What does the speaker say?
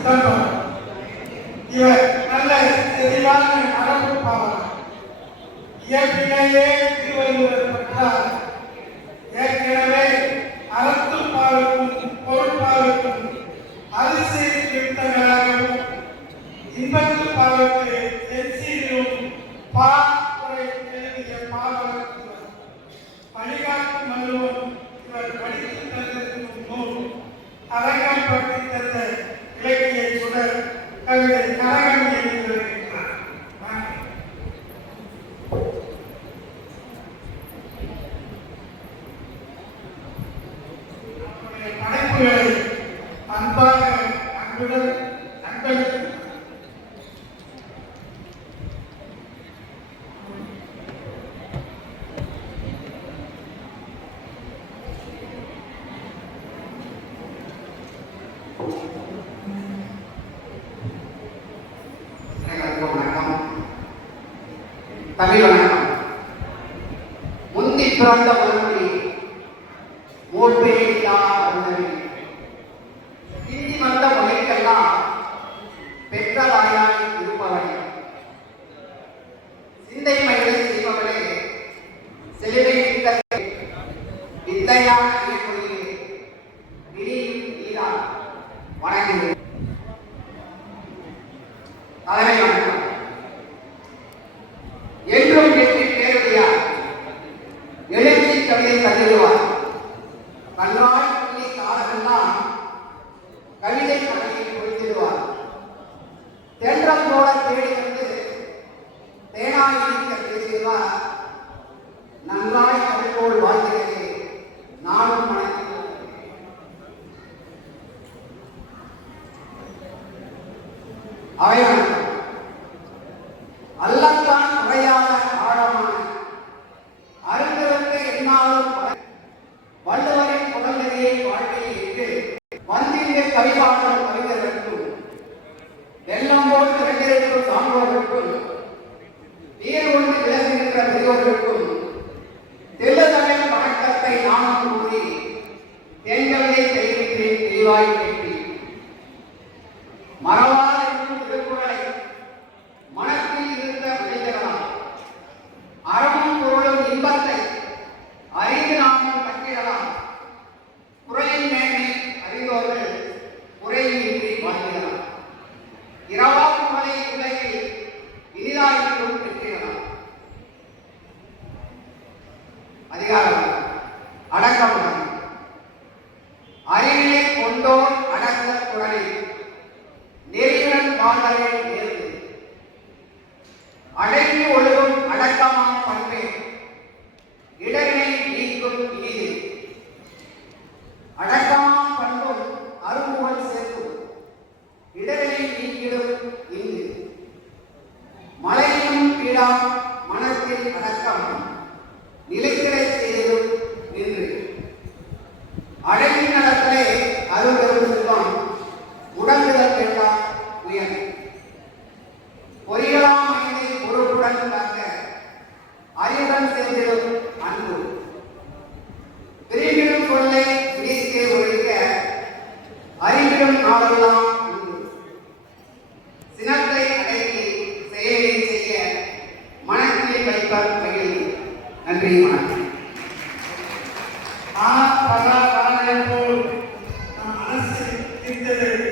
சிதம்பரம். இவர் நல்ல தெளிவான மரபு பாவலர். இயற்கையிலேயே திருவள்ளுவர் பெற்றார். ஏற்கனவே அறத்துப்பாலுக்கும் பொருட்பாலுக்கும் அரிசி திருத்தங்களாகவும் இன்பத்துப்பாலுக்கு எச்சிலும் பாக்குறை எழுதிய பாவலர் வழிகாட்டும் வள்ளுவம். இவர் படித்து தந்திருக்கும் நூல் அரங்கம் பற்றி தந்த இலக்கிய சுடர் கவிதை கரகம் எழுதி வருகின்றார். படைப்புகளை அன்பாக அன்புடன் அன்பளித்து தமிழ் வணக்கம். முந்தி பிறந்த மறுமொழி மூர்பேயா அருணவி இந்தி வந்த மொழிக்கெல்லாம் பெற்றதாயாய் இருப்பவள் சிந்தை மயிலை செய்பவளே செலுவை வித்தையான மொழியே விரியும் நீதான் வணங்குகிறேன். தலைமை வணக்கம். என்றும் வெற்றி பேருடையார் எழுச்சி கவிதை கருதுவார். கல்லாய் புள்ளி காலமெல்லாம் கவிதை கலையை கொடுத்திடுவார். தென்றம் போல தேடி வந்து தேனாயிருக்க பேசிடுவார். நன்றாய் கவிப்போல் வாழ்கிறதே நானும் மனதில் அவை வணக்கம். அல்லத்தான் முறையான ஆழமான அறிந்தவர்க்கு என்னாலும் வள்ளுவரின் புகழ்நெறியை வாழ்க்கையை இட்டு வந்திங்க கவிபாடும் கவிஞர்களுக்கும் வெள்ளம் போல் திரண்டிருக்கும் சான்றோர்களுக்கும் நீர் ஒன்று விளங்குகின்ற பெரியோர்களுக்கும் தெல்லுதமிழ் வணக்கத்தை நானும் கூறி தென்கவிதை தெரிவிக்கிறேன் தெளிவாய் கேட்டி. மறவாத என்னும் திருக்குறளை மனத்தில் இருந்த விளைஞர்களாம் அறமும் பொருளும் இன்பத்தை அறிந்து நாமும் கட்டிடலாம். குறையின் மேன்மை அறிந்தோர்கள் குறையின்றி வாழ்கிறலாம். இரவாம் மலை உலகில் இனிதாயிலும் பெற்றிடலாம். அதிகாரம் அடக்கம். அறிவிலை கொண்டோர் அடக்க குரலில் நெறியுடன் வாழ்வதை நேர்ந்து அடங்கி ஒழுகும் அடக்கமாம் பண்பே இடரினை நீக்கும் இனிது. அடக்கமாம் பண்பும் அரும்புகள் சேர்க்கும் இடரினை நீக்கிடும் இங்கு. மலையும் பீடாம் மனத்தில் அடக்கம் நிலைக்கிடை செய்தும் நின்று அடங்கி நடத்தலே அரும்பெரும் செல்வம் உடன்பிறல் வேண்டாம் உயர். பொறிகளாம் மனிதை பொறுப்புடன் காக்க அறிவுடன் சேர்ந்திடும் அன்பு. பிரிவிடும் சொல்லை விடிக்கே ஒழிக்க அறிவிடும் நாளெல்லாம் அன்பு. சினத்தை அடக்கி செயலை செய்ய மனத்தில் வைப்பார் மகிழ்ச்சி. நன்றி. வணக்கம்.